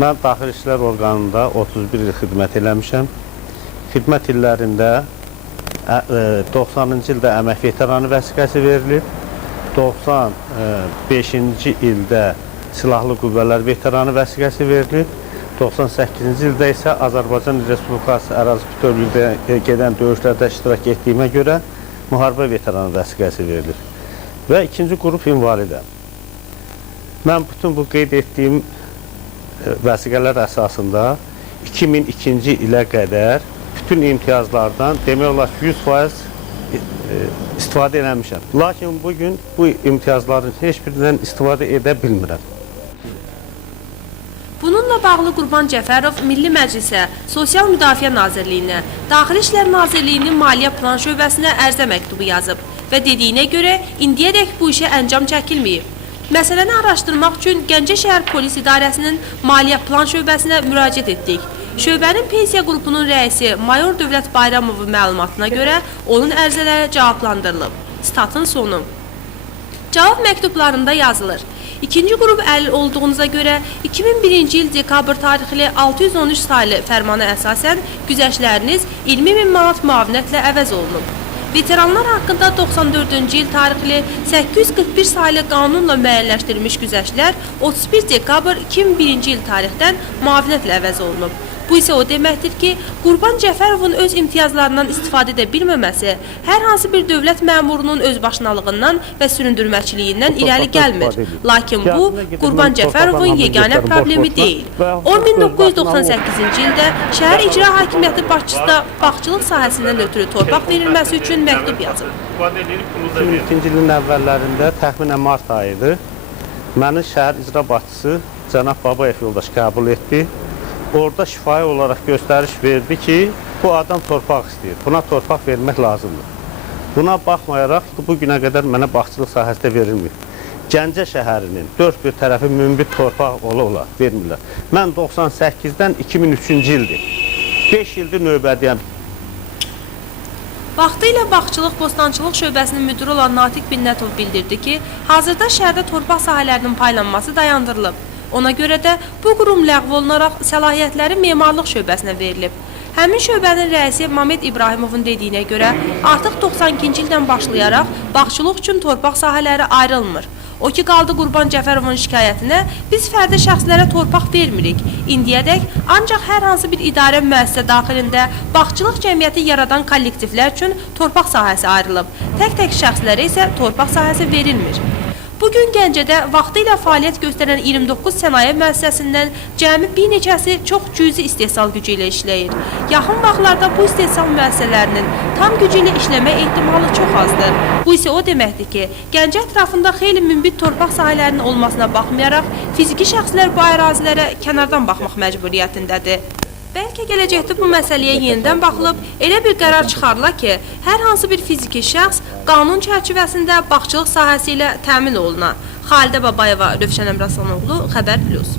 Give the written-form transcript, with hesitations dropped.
Mən Daxili İşlər orqanında 31 il xidmət eləmişəm. Xidmət illərində 90-cı ildə əmək veteranı vəsiqəsi verilib, 95-ci ildə Silahlı Qüvvələr veteranı vəsiqəsi verilib, 98-ci ildə isə Azərbaycan Respublikası ərazi bütövlükdə gedən döyüşlərdə iştirak etdiyimə görə müharibə veteranı vəsiqəsi verilir. Və ikinci qrup invalidəm. Mən bütün bu qeyd etdiyim vəsiqələr əsasında 2002-ci ilə qədər bütün imtiyazlardan demək olar ki 100% istifadə eləmişəm. Lakin bugün bu imtiyazların heç birindən istifadə edə bilmirəm. Bununla bağlı Qurban Cəfərov Milli Məclisə, Sosial Müdafiə Nazirliyinə, Daxili İşlər Nazirliyinin Maliyyə Plan Şöbəsinə ərizə məktubu yazıb və dediyinə görə indiyədək bu işə əncam çəkilməyib. Məsələni araşdırmaq üçün Gəncə şəhər polis idarəsinin Maliyyə Plan Şöbəsinə müraciət etdik. Şöbənin pensiya qrupunun rəisi Mayor Dövlət Bayramovun məlumatına görə onun ərizələri cavablandırılıb. Statın sonu. Cavab məktublarında yazılır. İkinci qrup əlil olduğunuza görə 2001-ci il dekabr tarixli 613 sayılı fərmana əsasən güzəştləriniz 20.000 manat müavinətlə əvəz olunub. Veteranlar haqqında 94-cü il tarixli 841 sayılı qanunla müəyyənləşdirilmiş güzəştlər 31 dekabr 2001-ci il tarixdən müavinətlə əvəz olunub. Bu isə o deməkdir ki, Qurban Cəfərovun öz imtiyazlarından istifadə edə bilməməsi hər hansı bir dövlət məmurunun özbaşınalığından və süründürməçiliyindən irəli gəlmir. Lakin bu, Qurban Cəfərovun yeganə problemi deyil. O, 1998-ci ildə şəhər icra hakimiyyəti başçısında bağçılıq sahəsindən ötürü torpaq verilməsi üçün məktub yazıb. 2002-ci ilin əvvəllərində təxminən mart ayıdır. Məni şəhər icra başçısı cənab Babayev yoldaş qəbul etdi. Orada şifahi olaraq göstəriş verdi ki, bu adam torpaq istəyir, buna torpaq vermək lazımdır. Buna baxmayaraq bu günə qədər mənə bağçılıq sahəsində verilmir. Gəncə şəhərinin dörd bir tərəfi münbit torpaq ola vermirlər. Mən 98-dən 2003-cü ildir, 5 ildir növbədiyəm. Vaxtilə Bağçılıq Bostançılıq Şöbəsinin müdürü olan Natiq Binnətov bildirdi ki, hazırda şəhərdə torpaq sahələrinin paylanması dayandırılıb. Ona görə də bu qurum ləğv olunaraq səlahiyyətləri Memarlıq Şöbəsinə verilib. Həmin şöbənin rəisi Mamed İbrahimovun dediyinə görə artıq 92-ci ildən başlayaraq bağçılıq üçün torpaq sahələri ayrılmır. O ki qaldı Qurban Cəfərovun şikayətinə, biz fərdi şəxslərə torpaq vermirik. İndiyədək ancaq hər hansı bir idarə müəssisə daxilində bağçılıq cəmiyyəti yaradan kollektivlər üçün torpaq sahəsi ayrılıb. Tək-tək şəxslərə isə torpaq sahəsi verilmir. Bugün Gəncədə vaxtilə fəaliyyət göstərən 29 sənaye müəssisəsindən cəmi bir neçəsi çox cüzi istehsal gücü ilə işləyir. Yaxın vaxtlarda bu istehsal müəssisələrinin tam gücü ilə işləmə ehtimalı çox azdır. Bu isə o deməkdir ki, Gəncə ətrafında xeyli münbit torpaq sahələrinin olmasına baxmayaraq, fiziki şəxslər bu ərazilərə kənardan baxmaq məcburiyyətindədir. Bəlkə gələcəkdə bu məsələyə yenidən baxılıb, elə bir qərar çıxarıla ki, hər hansı bir fiziki şəxs qanun çərçivəsində bağçılıq sahəsi ilə təmin oluna. Xalidə Babayeva, Rövşən Əmrasanoğlu, Xəbər Plus.